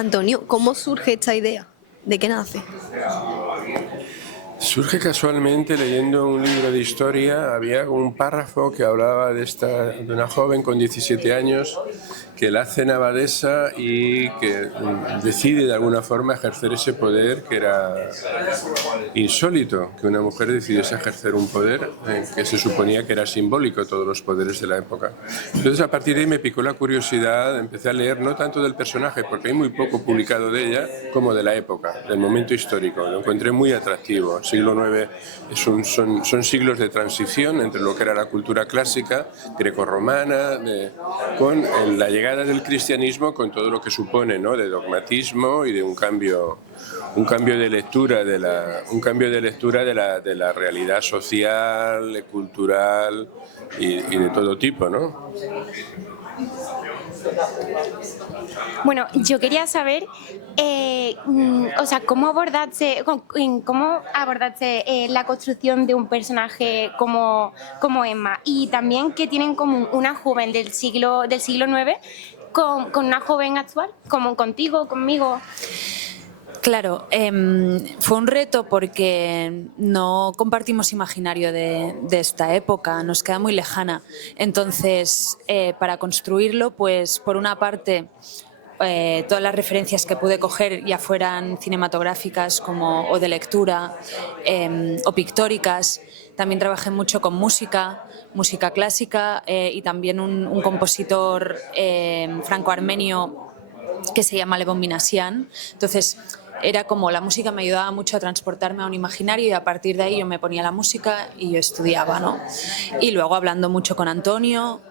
Antonio, ¿cómo surge esta idea? ¿De qué nace? Surge casualmente leyendo un libro de historia. Había un párrafo que hablaba de una joven con 17 años que la hacen abadesa y que decide de alguna forma ejercer ese poder que era insólito, que una mujer decidiese ejercer un poder que se suponía que era simbólico, todos los poderes de la época. Entonces, a partir de ahí me picó la curiosidad, empecé a leer no tanto del personaje, porque hay muy poco publicado de ella, como de la época, del momento histórico. Lo encontré muy atractivo. El siglo IX son siglos de transición entre lo que era la cultura clásica, grecorromana, con la llegada del cristianismo, con todo lo que supone, ¿no?, de dogmatismo y de un cambio de lectura de la realidad social, cultural y de todo tipo, ¿no? Bueno, yo quería saber, cómo abordaste la construcción de un personaje como Emma, y también qué tienen en común una joven del siglo IX con una joven actual, como contigo, conmigo. Claro, fue un reto porque no compartimos imaginario de esta época, nos queda muy lejana. Entonces, para construirlo, pues por una parte, todas las referencias que pude coger, ya fueran cinematográficas o de lectura o pictóricas. También trabajé mucho con música clásica y también un compositor franco-armenio que se llama Levon Minasian. Entonces, era como la música me ayudaba mucho a transportarme a un imaginario, y a partir de ahí yo me ponía la música y yo estudiaba, ¿no? Y luego hablando mucho con Antonio,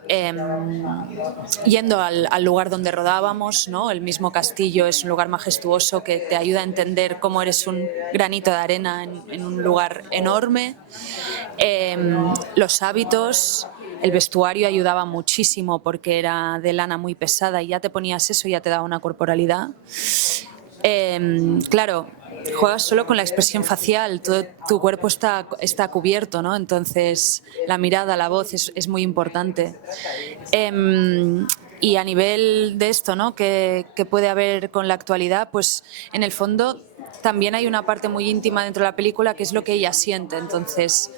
yendo al lugar donde rodábamos, ¿no? El mismo castillo es un lugar majestuoso que te ayuda a entender cómo eres un granito de arena en un lugar enorme. Los hábitos, el vestuario ayudaba muchísimo porque era de lana muy pesada, y ya te ponías eso y ya te daba una corporalidad. Claro, juegas solo con la expresión facial, todo tu cuerpo está cubierto, ¿no? Entonces la mirada, la voz es muy importante. Y a nivel de esto, ¿no?, que puede haber con la actualidad, pues en el fondo también hay una parte muy íntima dentro de la película que es lo que ella siente. Entonces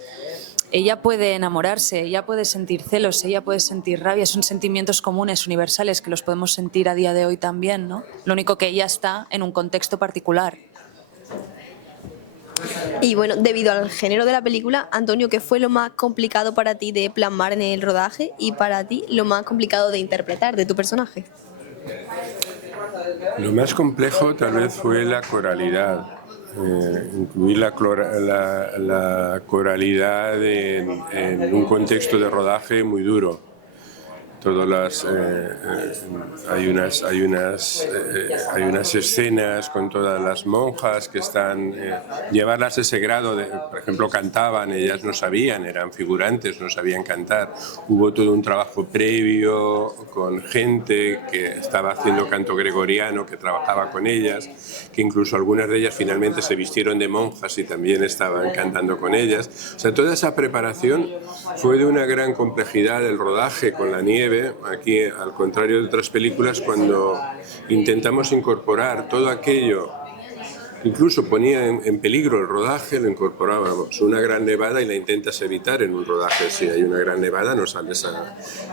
ella puede enamorarse, ella puede sentir celos, ella puede sentir rabia. Son sentimientos comunes, universales, que los podemos sentir a día de hoy también, ¿no? Lo único que ella está en un contexto particular. Y bueno, debido al género de la película, Antonio, ¿qué fue lo más complicado para ti de plasmar en el rodaje y para ti lo más complicado de interpretar de tu personaje? Lo más complejo tal vez fue la coralidad. Incluir la coralidad en un contexto de rodaje muy duro. Hay unas escenas con todas las monjas que están, llevarlas a ese grado por ejemplo, cantaban, ellas no sabían, eran figurantes, no sabían cantar. Hubo todo un trabajo previo con gente que estaba haciendo canto gregoriano, que trabajaba con ellas, que incluso algunas de ellas finalmente se vistieron de monjas y también estaban cantando con ellas. O sea, toda esa preparación fue de una gran complejidad. El rodaje con la nieve, aquí, al contrario de otras películas, cuando intentamos incorporar todo aquello, incluso ponía en peligro el rodaje, lo incorporábamos. Una gran nevada y la intentas evitar en un rodaje. Si hay una gran nevada no sales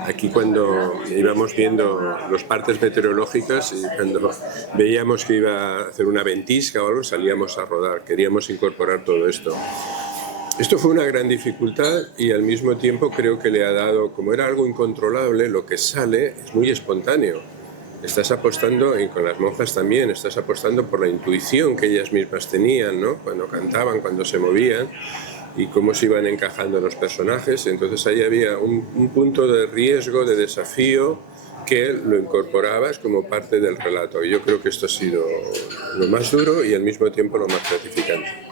Aquí, cuando íbamos viendo los partes meteorológicas y cuando veíamos que iba a hacer una ventisca o algo, salíamos a rodar. Queríamos incorporar todo esto. Esto fue una gran dificultad y al mismo tiempo creo que le ha dado, como era algo incontrolable, lo que sale es muy espontáneo. Estás apostando, y con las monjas también, estás apostando por la intuición que ellas mismas tenían, ¿no?, cuando cantaban, cuando se movían y cómo se iban encajando los personajes. Entonces ahí había un punto de riesgo, de desafío, que lo incorporabas como parte del relato. Y yo creo que esto ha sido lo más duro y al mismo tiempo lo más gratificante.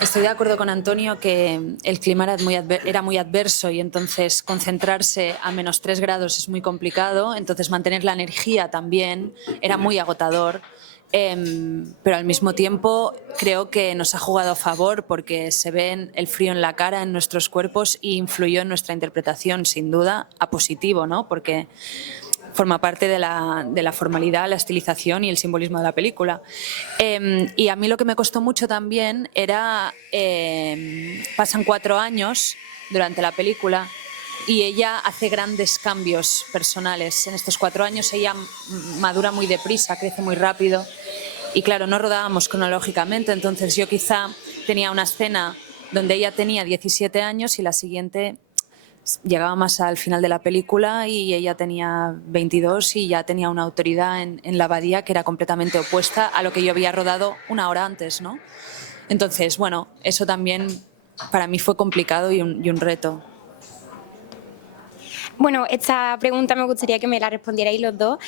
Estoy de acuerdo con Antonio que el clima era muy adverso, y entonces concentrarse a -3 grados es muy complicado. Entonces mantener la energía también era muy agotador. Pero al mismo tiempo creo que nos ha jugado a favor porque se ve el frío en la cara, en nuestros cuerpos, y influyó en nuestra interpretación, sin duda, a positivo, ¿no? Porque forma parte de la formalidad, la estilización y el simbolismo de la película. Y a mí lo que me costó mucho también era, pasan 4 años durante la película y ella hace grandes cambios personales. En estos 4 años ella madura muy deprisa, crece muy rápido y claro, no rodábamos cronológicamente, entonces yo quizá tenía una escena donde ella tenía 17 años y la siguiente llegaba más al final de la película y ella tenía 22 y ya tenía una autoridad en la abadía que era completamente opuesta a lo que yo había rodado 1 hora antes, ¿no? Entonces, bueno, eso también para mí fue complicado y un reto. Bueno, esta pregunta me gustaría que me la respondierais los dos.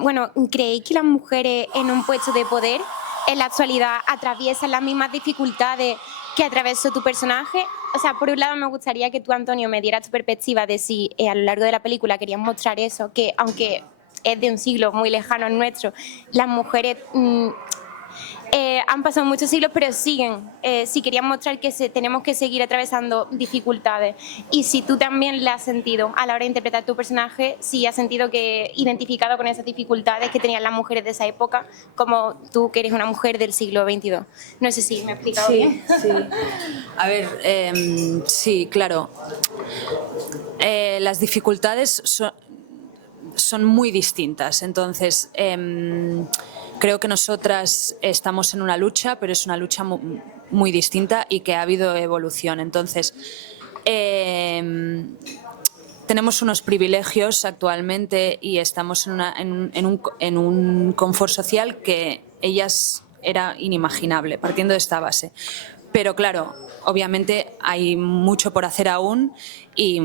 Bueno, ¿creéis que las mujeres en un puesto de poder en la actualidad atraviesan las mismas dificultades que atravesó tu personaje? O sea, por un lado me gustaría que tú, Antonio, me dieras tu perspectiva de si a lo largo de la película querías mostrar eso, que aunque es de un siglo muy lejano al nuestro, las mujeres han pasado muchos siglos, pero siguen. Si querías mostrar que tenemos que seguir atravesando dificultades. Y si tú también la has sentido a la hora de interpretar tu personaje, si has sentido que identificado con esas dificultades que tenían las mujeres de esa época, como tú que eres una mujer del siglo XXII. No sé si me he explicado bien. Sí. A ver, sí, claro. Las dificultades son muy distintas. Entonces, creo que nosotras estamos en una lucha, pero es una lucha muy distinta y que ha habido evolución. Entonces, tenemos unos privilegios actualmente y estamos en un confort social que ellas era inimaginable, partiendo de esta base. Pero claro, obviamente hay mucho por hacer aún y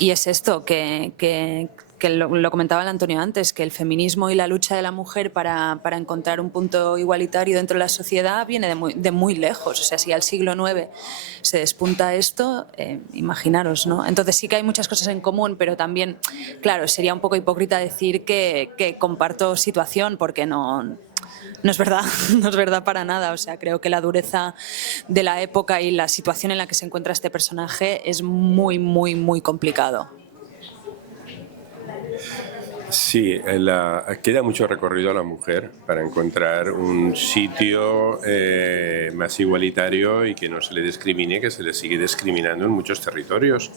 es esto, que lo comentaba el Antonio antes, que el feminismo y la lucha de la mujer para encontrar un punto igualitario dentro de la sociedad viene de muy lejos. O sea, si al siglo IX se despunta esto, imaginaros, ¿no? Entonces sí que hay muchas cosas en común, pero también, claro, sería un poco hipócrita decir que comparto situación, porque no es verdad, no es verdad para nada. O sea, creo que la dureza de la época y la situación en la que se encuentra este personaje es muy, muy, muy complicado. Sí, queda mucho recorrido a la mujer para encontrar un sitio más igualitario y que no se le discrimine, que se le sigue discriminando en muchos territorios.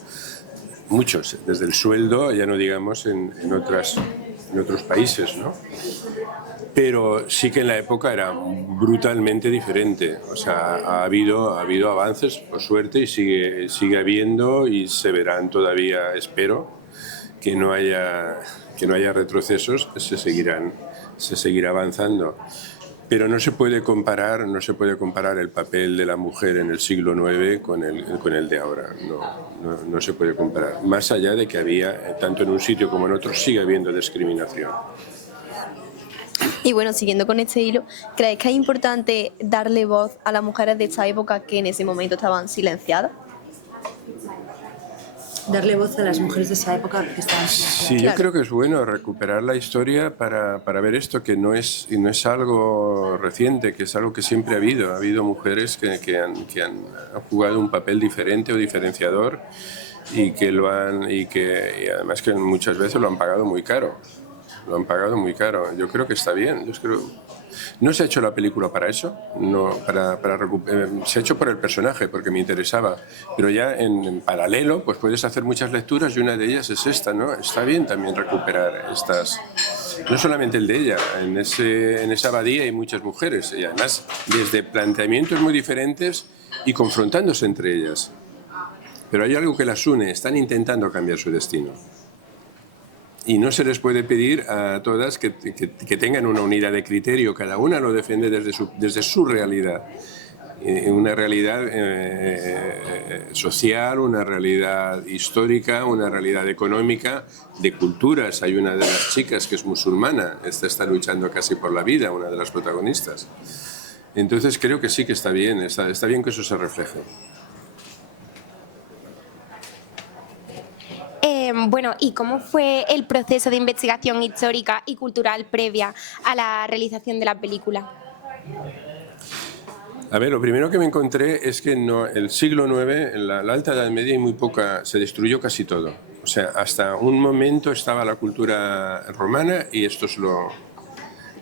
Muchos, desde el sueldo, ya no digamos en otros países, ¿no? Pero sí que en la época era brutalmente diferente. O sea, ha habido avances, por suerte, y sigue habiendo, y se verán todavía, espero, que no haya retrocesos, se seguirá avanzando. Pero no se puede comparar el papel de la mujer en el siglo IX con el de ahora. No se puede comparar. Más allá de que había, tanto en un sitio como en otro, sigue habiendo discriminación. Y bueno, siguiendo con este hilo, ¿creéis que es importante darle voz a las mujeres de esta época que en ese momento estaban silenciadas? Darle voz a las mujeres de esa época que estaban silenciadas. Sí, yo creo que es bueno recuperar la historia para ver esto, que no es algo reciente, que es algo que siempre ha habido. Ha habido mujeres que han jugado un papel diferente o diferenciador y además que muchas veces lo han pagado muy caro. Yo creo que está bien. No se ha hecho la película para eso, se ha hecho por el personaje, porque me interesaba, pero ya en paralelo pues puedes hacer muchas lecturas y una de ellas es esta, ¿no? Está bien también recuperar estas, no solamente el de ella, en esa abadía hay muchas mujeres y además desde planteamientos muy diferentes y confrontándose entre ellas, pero hay algo que las une, están intentando cambiar su destino. Y no se les puede pedir a todas que tengan una unidad de criterio, cada una lo defiende desde su realidad. Una realidad social, una realidad histórica, una realidad económica, de culturas. Hay una de las chicas que es musulmana, esta está luchando casi por la vida, una de las protagonistas. Entonces creo que sí que está bien que eso se refleje. Bueno, ¿y cómo fue el proceso de investigación histórica y cultural previa a la realización de la película? A ver, lo primero que me encontré es que el siglo IX, en la Alta Edad Media, se destruyó casi todo. O sea, hasta un momento estaba la cultura romana y estos lo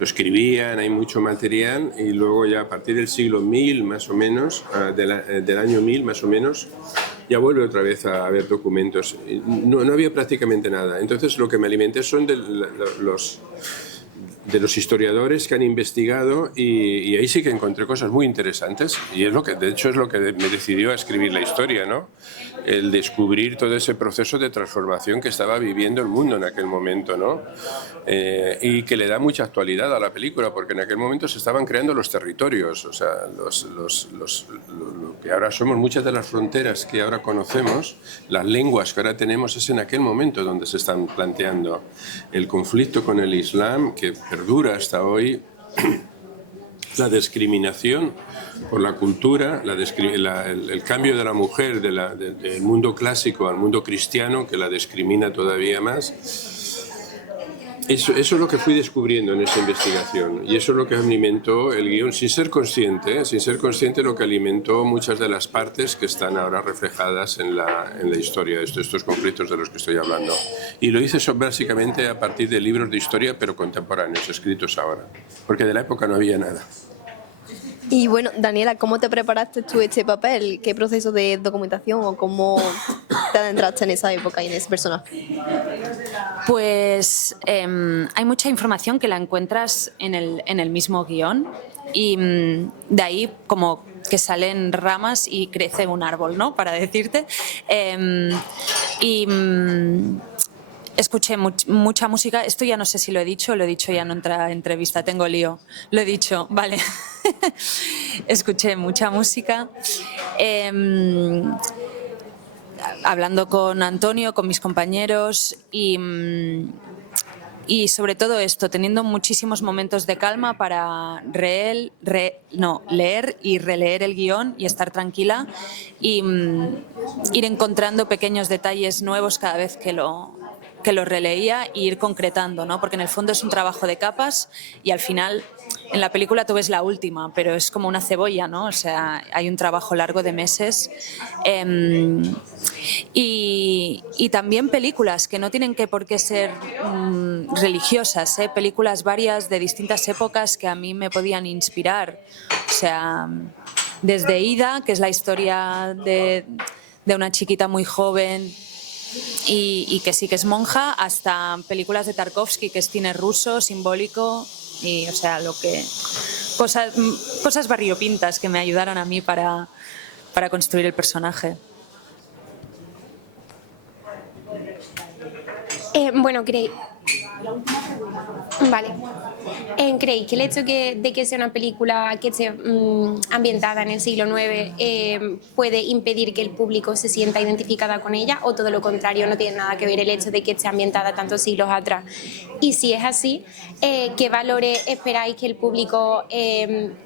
escribían, hay mucho material, y luego ya a partir del siglo 1000 más o menos, del año 1000 más o menos, ya vuelve otra vez a haber documentos. No había prácticamente nada. Entonces lo que me alimenté son de los historiadores que han investigado, y ahí sí que encontré cosas muy interesantes, y es lo que, de hecho, es lo que me decidió a escribir la historia, ¿no? El descubrir todo ese proceso de transformación que estaba viviendo el mundo en aquel momento, ¿no? Y que le da mucha actualidad a la película, porque en aquel momento se estaban creando los territorios, o sea, lo que ahora somos, muchas de las fronteras que ahora conocemos, las lenguas que ahora tenemos, es en aquel momento donde se están planteando. El conflicto con el Islam, que perdura hasta hoy, la discriminación por la cultura, el cambio de la mujer del mundo clásico al mundo cristiano, que la discrimina todavía más. Eso es lo que fui descubriendo en esta investigación, y eso es lo que alimentó el guión, sin ser consciente, lo que alimentó muchas de las partes que están ahora reflejadas en la historia de estos conflictos de los que estoy hablando. Y lo hice básicamente a partir de libros de historia, pero contemporáneos, escritos ahora, porque de la época no había nada. Y bueno, Daniela, ¿cómo te preparaste tú este papel? ¿Qué proceso de documentación o cómo te adentraste en esa época y en ese personaje? Pues hay mucha información que la encuentras en el mismo guión, y de ahí como que salen ramas y crece un árbol, ¿no? Para decirte. Escuché mucha música. Esto ya no sé si lo he dicho ya en otra entrevista, tengo lío. Lo he dicho, vale. Escuché mucha música. Hablando con Antonio, con mis compañeros, y sobre todo esto, teniendo muchísimos momentos de calma para leer y releer el guión y estar tranquila, y ir encontrando pequeños detalles nuevos cada vez que lo releía, e ir concretando, ¿no? Porque en el fondo es un trabajo de capas, y al final en la película tú ves la última, pero es como una cebolla, ¿no? O sea, hay un trabajo largo de meses. Y también películas que no tienen por qué ser religiosas, películas varias de distintas épocas que a mí me podían inspirar. O sea, desde Ida, que es la historia de una chiquita muy joven y que sí que es monja, hasta películas de Tarkovsky, que es cine ruso, simbólico, y o sea, cosas variopintas que me ayudaron a mí para construir el personaje. Bueno, ¿creéis que el hecho de que sea una película que esté ambientada en el siglo IX puede impedir que el público se sienta identificada con ella, o todo lo contrario, no tiene nada que ver el hecho de que esté ambientada tantos siglos atrás? Y si es así, ¿qué valores esperáis que el público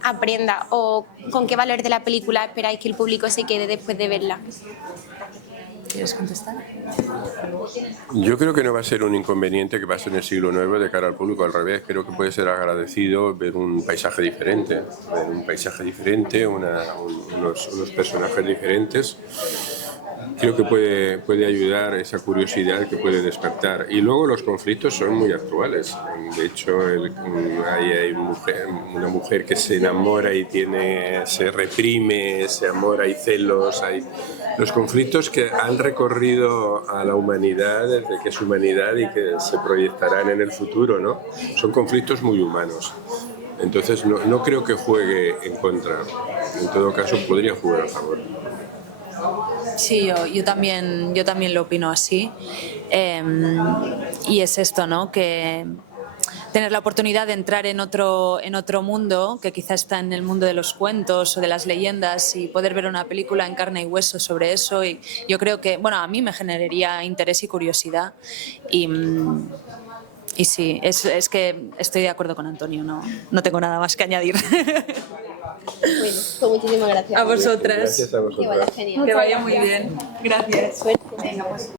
aprenda, o con qué valores de la película esperáis que el público se quede después de verla? ¿Quieres contestar? Yo creo que no va a ser un inconveniente que pase en el siglo IX de cara al público, al revés. Creo que puede ser agradecido ver un paisaje diferente, unos personajes diferentes. Creo que puede ayudar a esa curiosidad que puede despertar. Y luego los conflictos son muy actuales. De hecho, hay una mujer que se enamora y se reprime, se amor, hay celos, hay los conflictos que han recorrido a la humanidad desde que es humanidad y que se proyectarán en el futuro, ¿no? Son conflictos muy humanos. Entonces no creo que juegue en contra. En todo caso, podría jugar a favor. Sí, yo también lo opino así. Y es esto, ¿no? Que tener la oportunidad de entrar en otro mundo, que quizás está en el mundo de los cuentos o de las leyendas, y poder ver una película en carne y hueso sobre eso, y yo creo que, bueno, a mí me generaría interés y curiosidad. Y sí, es que estoy de acuerdo con Antonio, no tengo nada más que añadir. Bueno, pues muchísimas gracias. A vosotras. Gracias a vosotras. Que vaya genial. Que vaya muy bien. Gracias. Suerte. Venga, pues.